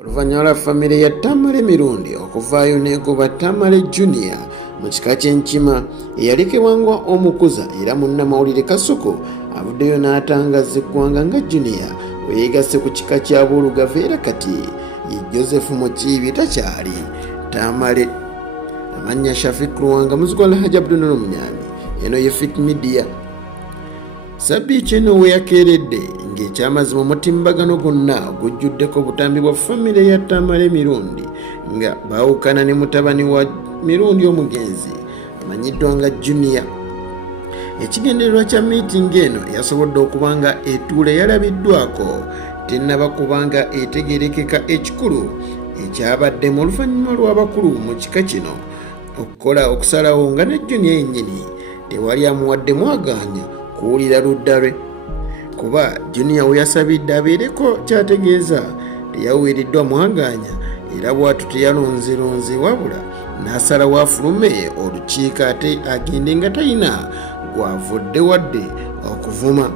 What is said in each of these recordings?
Oluvannyuma lwa famire ya Tamale Mirundi okuvaayo n'egoba Tamale Junior mu kika ky'Enkima eyalekebwanga omukuza era munnamawulire Kasuku avuddeyo n'atangaza eggwanga nga Junior we yeegasse ku kika kya Bulugave era kati ye Joseph Mukiibi takyali Tamale. Amannya Shafik Luwanga muzzukulu wa Alhaji Abdul Munyami eno ye Fit Media. Sabbiiti eno we yakeeredde ng'ekyamazima omutimbagano gwonna gujjuddeko obutambi bwa famire ya Tamale Mirundi nga baawukana ne mutabani wa Mirundi omugenzi amanyiddwa nga Junior. Ekigendererwa kya miitingi eno yasobodde okuba nga etuula yalabiddwako tennaba kubanga etegeerekeka ekikulu ekyabadde mu luvannyuma lw'abakulu mu kika kino okusalawo nga ne Junior yennyini tewali amuwadde mwagaanya kuwulira ludda lwe, kuba Junior we yasabidde abeereko kyategeeza teyawuliddwa mwagaanya era bw'atyo teyalonzeronze wabula n'asalawo afulume olukiiko ate agende nga talina gw'avudde wadde okuvuma.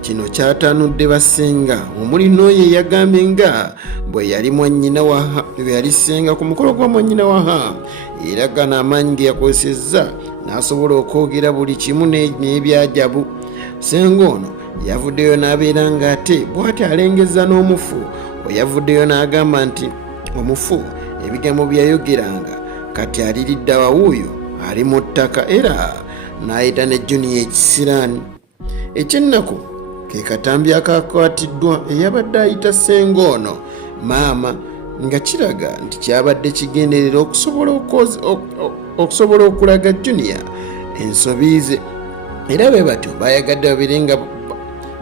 Kino kyatanudde bassenga omuli n'oyo eyagambye nga bwe yali ssenga ku mukolo gwa mwannyina wa era gano amaanyi ge yakozesezza n'asobola okwogera buli kimu n'ebyajabu. Ssenga ono yavuddeyo n'abeera ng'ate bw'ati alengeza n'omufu we yavuddeyo n'agamba nti omufu ebigambo byayogeranga kati aliridda wawuuyo ali mu ttaka era n'ayita ne Junior ekisiraani. Ekyennaku ke katambi akakwatiddwa eyabadde ayita ssenga ono maama nga kiraga nti kyabadde kigenderera okusobola okulaga Junior ensobi ze era bwe batyo bayagadde babiri nga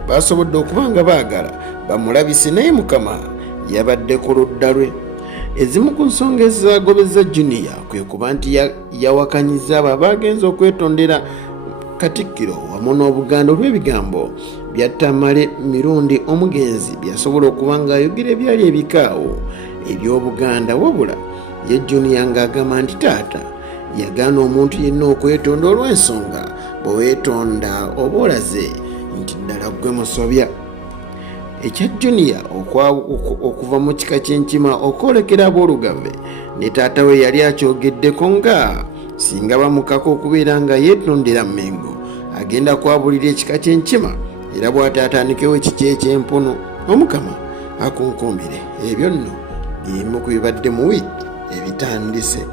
basobodde okuba nga baagala bamulabise naye Mukama yabadde ku ludda lwe. Ezimu ku nsonga ezagobeza Junior kwe kuba nti yawakanyiza abo abagenza okwetondera Katikkiro wamu n'Obuganda olw'ebigambo bya Tamale Mirundi omugenzi byasobola okuba ng'ayogera ebyali ebikaawo eby'Obuganda wabula ye Junior ng'agamba nti taata yagaana omuntu yenna okwetonda olw'ensonga bwe weetonda oba olaze nti ddala ggwe musobya. Ekya Junior okuva mu kika ky'Enkima okwolekera Bulugave ne taata we yali akyogeddeko nga singa bamukako okubeera nga yeetondera Mmengo agenda kwabulira ekika ky'Enkima era bw'ataatandikewo ekiki eky'empunu Omukama akunkumbire. Ebyo nno byemu ku bibadde mu wiiki ebitandise.